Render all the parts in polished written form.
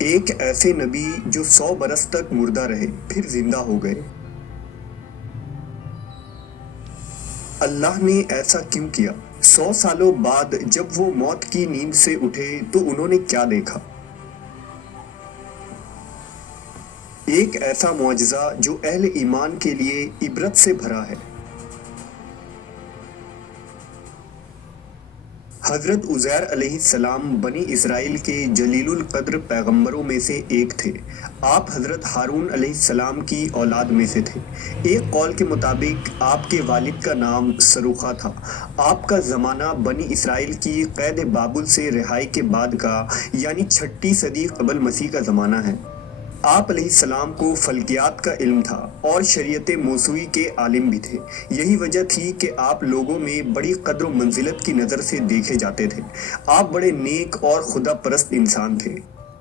ایک ایسے نبی جو 100 برس تک مردہ رہے پھر زندہ ہو گئے۔ اللہ نے ایسا کیوں کیا؟ 100 سالوں بعد جب وہ موت کی نیند سے اٹھے تو انہوں نے کیا دیکھا؟ ایک ایسا معجزہ جو اہل ایمان کے لیے عبرت سے بھرا ہے۔ حضرت عزیر علیہ السلام بنی اسرائیل کے جلیل القدر پیغمبروں میں سے ایک تھے۔ آپ حضرت ہارون علیہ السلام کی اولاد میں سے تھے۔ ایک قول کے مطابق آپ کے والد کا نام سروخا تھا۔ آپ کا زمانہ بنی اسرائیل کی قید بابل سے رہائی کے بعد کا یعنی 6 صدی قبل مسیح کا زمانہ ہے۔ آپ علیہ السلام کو فلکیات کا علم تھا اور شریعت موسوی کے عالم بھی تھے۔ یہی وجہ تھی کہ آپ لوگوں میں بڑی قدر و منزلت کی نظر سے دیکھے جاتے تھے۔ آپ بڑے نیک اور خدا پرست انسان تھے۔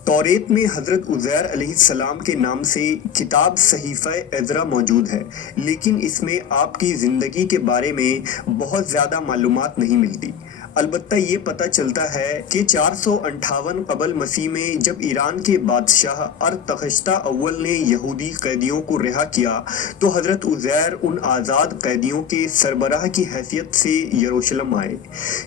توریت میں حضرت عزیر علیہ السلام کے نام سے کتاب صحیفہ عزرا موجود ہے، لیکن اس میں آپ کی زندگی کے بارے میں بہت زیادہ معلومات نہیں ملتی۔ البتہ یہ پتہ چلتا ہے کہ 458 قبل مسیح میں جب ایران کے بادشاہ ارتخشتہ اول نے یہودی قیدیوں کو رہا کیا تو حضرت عزیر ان آزاد قیدیوں کے سربراہ کی حیثیت سے یروشلم آئے۔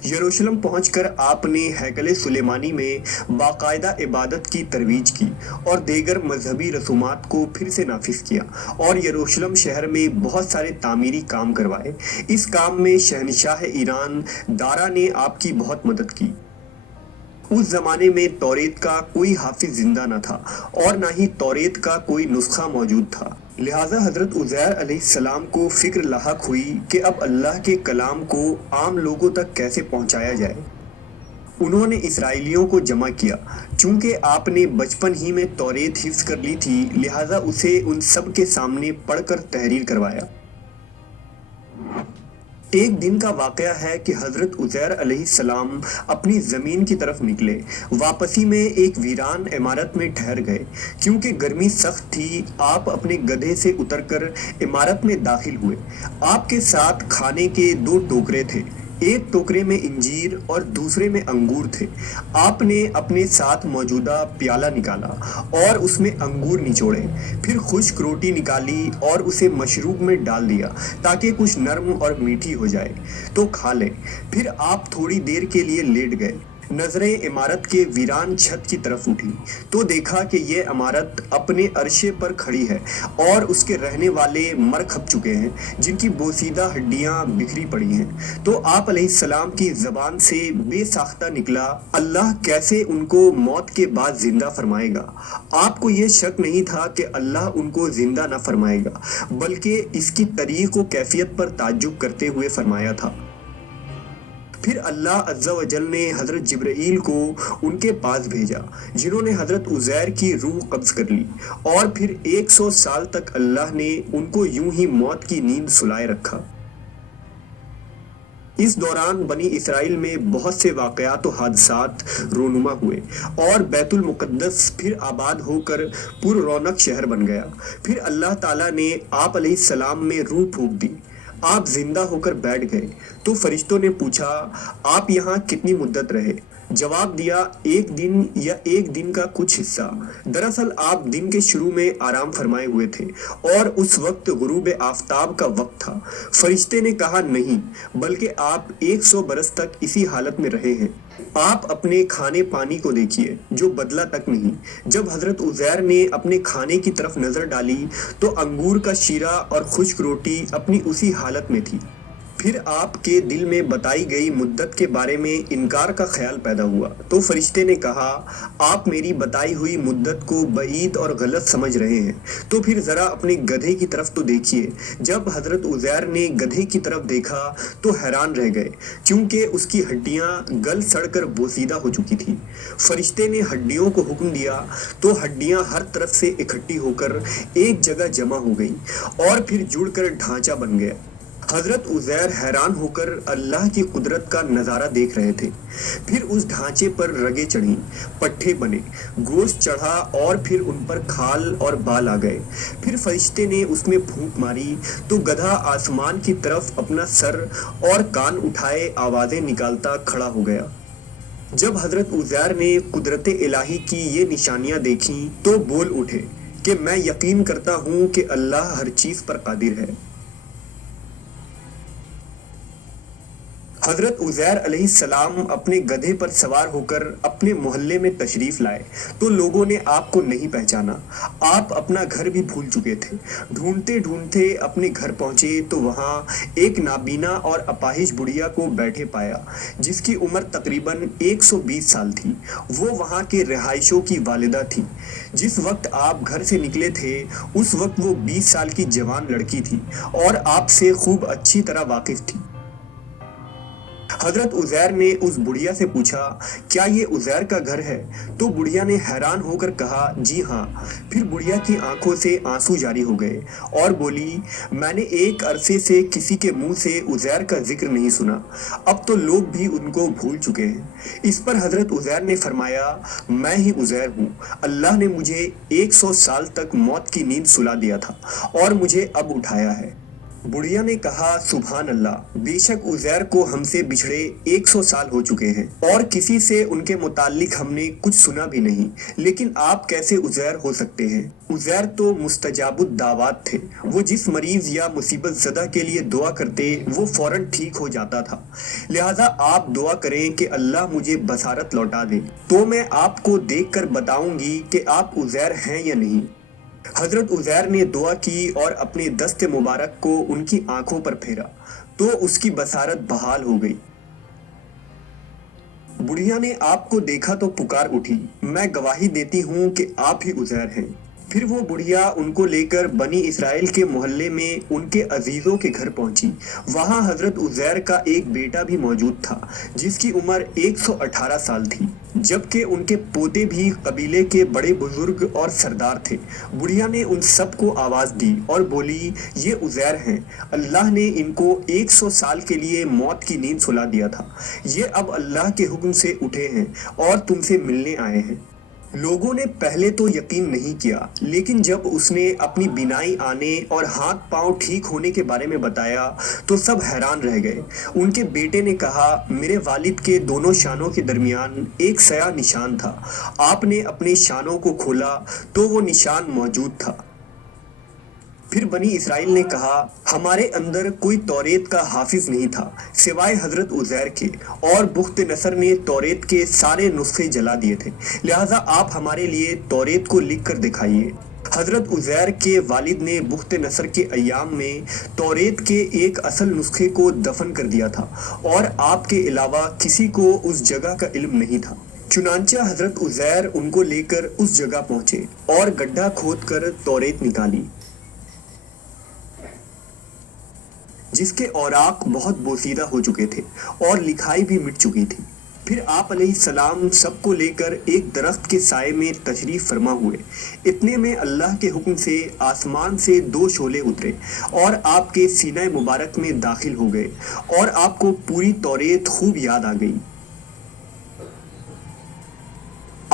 یروشلم پہنچ کر آپ نے ہیکل سلیمانی میں باقاعدہ عبادت کی ترویج کی اور دیگر مذہبی رسومات کو پھر سے نافذ کیا اور یروشلم شہر میں بہت سارے تعمیری کام کروائے۔ اس کام میں شہنشاہ ایران دارا نے آپ کی بہت مدد کی۔ اس زمانے میں توریت کا کوئی حافظ زندہ نہ تھا اور نہ ہی توریت کا کوئی نسخہ موجود تھا، لہٰذا حضرت عزیر علیہ السلام کو فکر لاحق ہوئی کہ اب اللہ کے کلام کو عام لوگوں تک کیسے پہنچایا جائے۔ انہوں نے اسرائیلیوں کو جمع کیا۔ چونکہ آپ نے بچپن ہی میں توریت حفظ کر لی تھی لہٰذا اسے ان سب کے سامنے پڑھ کر تحریر کروایا۔ ایک دن کا واقعہ ہے کہ حضرت عزیر علیہ السلام اپنی زمین کی طرف نکلے۔ واپسی میں ایک ویران عمارت میں ٹھہر گئے۔ کیونکہ گرمی سخت تھی آپ اپنے گدھے سے اتر کر عمارت میں داخل ہوئے۔ آپ کے ساتھ کھانے کے 2 ٹوکرے تھے، ایک ٹوکرے میں انجیر اور دوسرے میں انگور تھے۔ آپ نے اپنے ساتھ موجودہ پیالہ نکالا اور اس میں انگور نچوڑے، پھر خشک روٹی نکالی اور اسے مشروب میں ڈال دیا تاکہ کچھ نرم اور میٹھی ہو جائے تو کھا لیں۔ پھر آپ تھوڑی دیر کے لیے لیٹ گئے۔ نظریں عمارت کے ویران چھت کی طرف اٹھی تو دیکھا کہ یہ عمارت اپنے عرشے پر کھڑی ہے اور اس کے رہنے والے مر کھپ چکے ہیں، جن کی بوسیدہ ہڈیاں بکھری پڑی ہیں۔ تو آپ علیہ السلام کی زبان سے بے ساختہ نکلا، اللہ کیسے ان کو موت کے بعد زندہ فرمائے گا؟ آپ کو یہ شک نہیں تھا کہ اللہ ان کو زندہ نہ فرمائے گا، بلکہ اس کی طریق و کیفیت پر تعجب کرتے ہوئے فرمایا تھا۔ پھر اللہ عز و جل نے حضرت جبرائیل کو ان کے پاس بھیجا، جنہوں نے حضرت عزیر کی روح قبض کر لی، اور پھر 100 سال تک اللہ نے ان کو یوں ہی موت کی نیند سلائے رکھا۔ اس دوران بنی اسرائیل میں بہت سے واقعات و حادثات رونما ہوئے اور بیت المقدس پھر آباد ہو کر پر رونق شہر بن گیا۔ پھر اللہ تعالیٰ نے آپ علیہ السلام میں روح پھونک دی، آپ زندہ ہو کر بیٹھ گئے۔ تو فرشتوں نے پوچھا، آپ یہاں کتنی مدت رہے؟ جواب دیا، 1 دن یا 1 دن کا کچھ حصہ۔ دراصل آپ دن کے شروع میں آرام فرمائے ہوئے تھے اور اس وقت غروب آفتاب کا وقت تھا۔ فرشتے نے کہا، نہیں، بلکہ آپ 100 برس تک اسی حالت میں رہے ہیں۔ آپ اپنے کھانے پانی کو دیکھیے جو بدلا تک نہیں۔ جب حضرت عزیر نے اپنے کھانے کی طرف نظر ڈالی تو انگور کا شیرہ اور خشک روٹی اپنی اسی حالت میں تھی۔ پھر آپ کے دل میں بتائی گئی مدت کے بارے میں انکار کا خیال پیدا ہوا تو فرشتے نے کہا، آپ میری بتائی ہوئی مدت کو بعید اور غلط سمجھ رہے ہیں، تو پھر ذرا اپنے گدھے کی طرف تو دیکھیے۔ جب حضرت عزیر نے گدھے کی طرف دیکھا تو حیران رہ گئے، کیونکہ اس کی ہڈیاں گل سڑ کر بوسیدہ ہو چکی تھی۔ فرشتے نے ہڈیوں کو حکم دیا تو ہڈیاں ہر طرف سے اکٹھی ہو کر ایک جگہ جمع ہو گئیں اور پھر جڑ کر ڈھانچہ بن گیا۔ حضرت عزیر حیران ہو کر اللہ کی قدرت کا نظارہ دیکھ رہے تھے۔ پھر اس ڈھانچے پر رگیں چڑھیں، پٹھے بنے، گوشت چڑھا اور پھر ان پر کھال اور بال آ گئے۔ پھر فرشتے نے اس میں پھونک ماری تو گدھا آسمان کی طرف اپنا سر اور کان اٹھائے آوازیں نکالتا کھڑا ہو گیا۔ جب حضرت عزیر نے قدرت الہی کی یہ نشانیاں دیکھیں تو بول اٹھے کہ میں یقین کرتا ہوں کہ اللہ ہر چیز پر قادر ہے۔ حضرت عزیر علیہ السلام اپنے گدھے پر سوار ہو کر اپنے محلے میں تشریف لائے تو لوگوں نے آپ کو نہیں پہچانا۔ آپ اپنا گھر بھی بھول چکے تھے۔ ڈھونڈتے ڈھونڈتے اپنے گھر پہنچے تو وہاں ایک نابینا اور اپاہج بڑھیا کو بیٹھے پایا جس کی عمر تقریباً 120 سال تھی۔ وہ وہاں کے رہائشوں کی والدہ تھی۔ جس وقت آپ گھر سے نکلے تھے اس وقت وہ 20 سال کی جوان لڑکی تھی اور آپ سے خوب اچھی طرح واقف تھی۔ حضرت عزیر نے اس بڑھیا سے پوچھا، کیا یہ عزیر کا گھر ہے؟ تو بڑھیا نے حیران ہو کر کہا، جی ہاں۔ پھر بڑھیا کی آنکھوں سے آنسو جاری ہو گئے اور بولی، میں نے ایک عرصے سے کسی کے منہ سے عزیر کا ذکر نہیں سنا، اب تو لوگ بھی ان کو بھول چکے ہیں۔ اس پر حضرت عزیر نے فرمایا، میں ہی عزیر ہوں۔ اللہ نے مجھے 100 سال تک موت کی نیند سلا دیا تھا اور مجھے اب اٹھایا ہے۔ بڑھیا نے کہا، سبحان اللہ، بے شک عزیر کو ہم سے بچھڑے 100 سال ہو چکے ہیں اور کسی سے ان کے متعلق ہم نے کچھ سنا بھی نہیں، لیکن آپ کیسے عزیر ہو سکتے ہیں؟ عزیر تو مستجاب الدعوات تھے۔ وہ جس مریض یا مصیبت زدہ کے لیے دعا کرتے وہ فوراً ٹھیک ہو جاتا تھا۔ لہٰذا آپ دعا کریں کہ اللہ مجھے بصارت لوٹا دے تو میں آپ کو دیکھ کر بتاؤں گی کہ آپ عزیر ہیں یا نہیں۔ حضرت عزیر نے دعا کی اور اپنے دست مبارک کو ان کی آنکھوں پر پھیرا تو اس کی بصارت بحال ہو گئی۔ بڑھیا نے آپ کو دیکھا تو پکار اٹھی، میں گواہی دیتی ہوں کہ آپ ہی عزیر ہیں۔ پھر وہ بڑھیا ان کو لے کر بنی اسرائیل کے محلے میں ان کے عزیزوں کے گھر پہنچی۔ وہاں حضرت عزیر کا ایک بیٹا بھی موجود تھا جس کی عمر 118 سال تھی، جبکہ ان کے پوتے بھی قبیلے کے بڑے بزرگ اور سردار تھے۔ بڑھیا نے ان سب کو آواز دی اور بولی، یہ عزیر ہیں، اللہ نے ان کو 100 سال کے لیے موت کی نیند سلا دیا تھا، یہ اب اللہ کے حکم سے اٹھے ہیں اور تم سے ملنے آئے ہیں۔ لوگوں نے پہلے تو یقین نہیں کیا، لیکن جب اس نے اپنی بینائی آنے اور ہاتھ پاؤں ٹھیک ہونے کے بارے میں بتایا تو سب حیران رہ گئے۔ ان کے بیٹے نے کہا، میرے والد کے دونوں شانوں کے درمیان ایک سیاہ نشان تھا، آپ نے اپنے شانوں کو کھولا تو وہ نشان موجود تھا۔ پھر بنی اسرائیل نے کہا، ہمارے اندر کوئی توریت کا حافظ نہیں تھا سوائے حضرت عزیر کے، اور بخت نصر نے توریت کے سارے نسخے جلا دیے تھے، لہٰذا آپ ہمارے لیے توریت کو لکھ کر دکھائیے۔ حضرت عزیر کے والد نے بخت نصر کے ایام میں توریت کے ایک اصل نسخے کو دفن کر دیا تھا اور آپ کے علاوہ کسی کو اس جگہ کا علم نہیں تھا۔ چنانچہ حضرت عزیر ان کو لے کر اس جگہ پہنچے اور گڈھا کھود کر توریت نکالی جس کے اوراق بہت بوسیدہ ہو چکے تھے اور لکھائی بھی مٹ چکی تھی۔ پھر آپ علیہ السلام سب کو لے کر ایک درخت کے سائے میں تشریف فرما ہوئے۔ اتنے میں اللہ کے حکم سے آسمان سے 2 شعلے اترے اور آپ کے سینہ مبارک میں داخل ہو گئے اور آپ کو پوری توریت خوب یاد آ گئی۔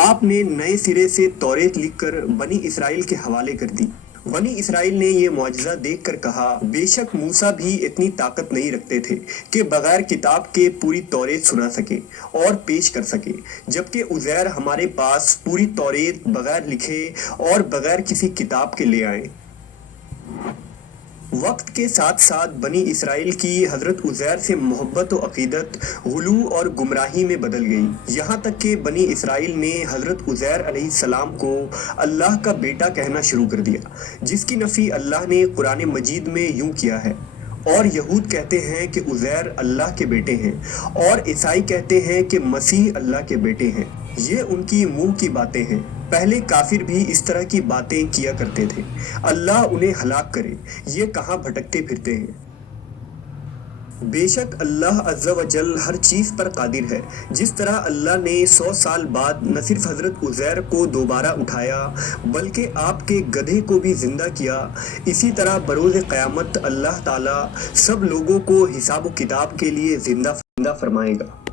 آپ نے نئے سرے سے توریت لکھ کر بنی اسرائیل کے حوالے کر دی۔ بنی اسرائیل نے یہ معجزہ دیکھ کر کہا، بے شک موسیٰ بھی اتنی طاقت نہیں رکھتے تھے کہ بغیر کتاب کے پوری توریت سنا سکے اور پیش کر سکے، جبکہ عزیر ہمارے پاس پوری توریت بغیر لکھے اور بغیر کسی کتاب کے لے آئے۔ وقت کے ساتھ ساتھ بنی اسرائیل کی حضرت عزیر سے محبت و عقیدت غلو اور گمراہی میں بدل گئی، یہاں تک کہ بنی اسرائیل نے حضرت عزیر علیہ السلام کو اللہ کا بیٹا کہنا شروع کر دیا، جس کی نفی اللہ نے قرآن مجید میں یوں کیا ہے، اور یہود کہتے ہیں کہ عزیر اللہ کے بیٹے ہیں اور عیسائی کہتے ہیں کہ مسیح اللہ کے بیٹے ہیں۔ یہ ان کی منہ کی باتیں ہیں، پہلے کافر بھی اس طرح کی باتیں کیا کرتے تھے، اللہ انہیں ہلاک کرے، یہ کہاں بھٹکتے پھرتے ہیں۔ بے شک اللہ عز و جل ہر چیز پر قادر ہے۔ جس طرح اللہ نے 100 سال بعد نہ صرف حضرت عزیر کو دوبارہ اٹھایا بلکہ آپ کے گدھے کو بھی زندہ کیا، اسی طرح بروز قیامت اللہ تعالیٰ سب لوگوں کو حساب و کتاب کے لیے زندہ فرمائے گا۔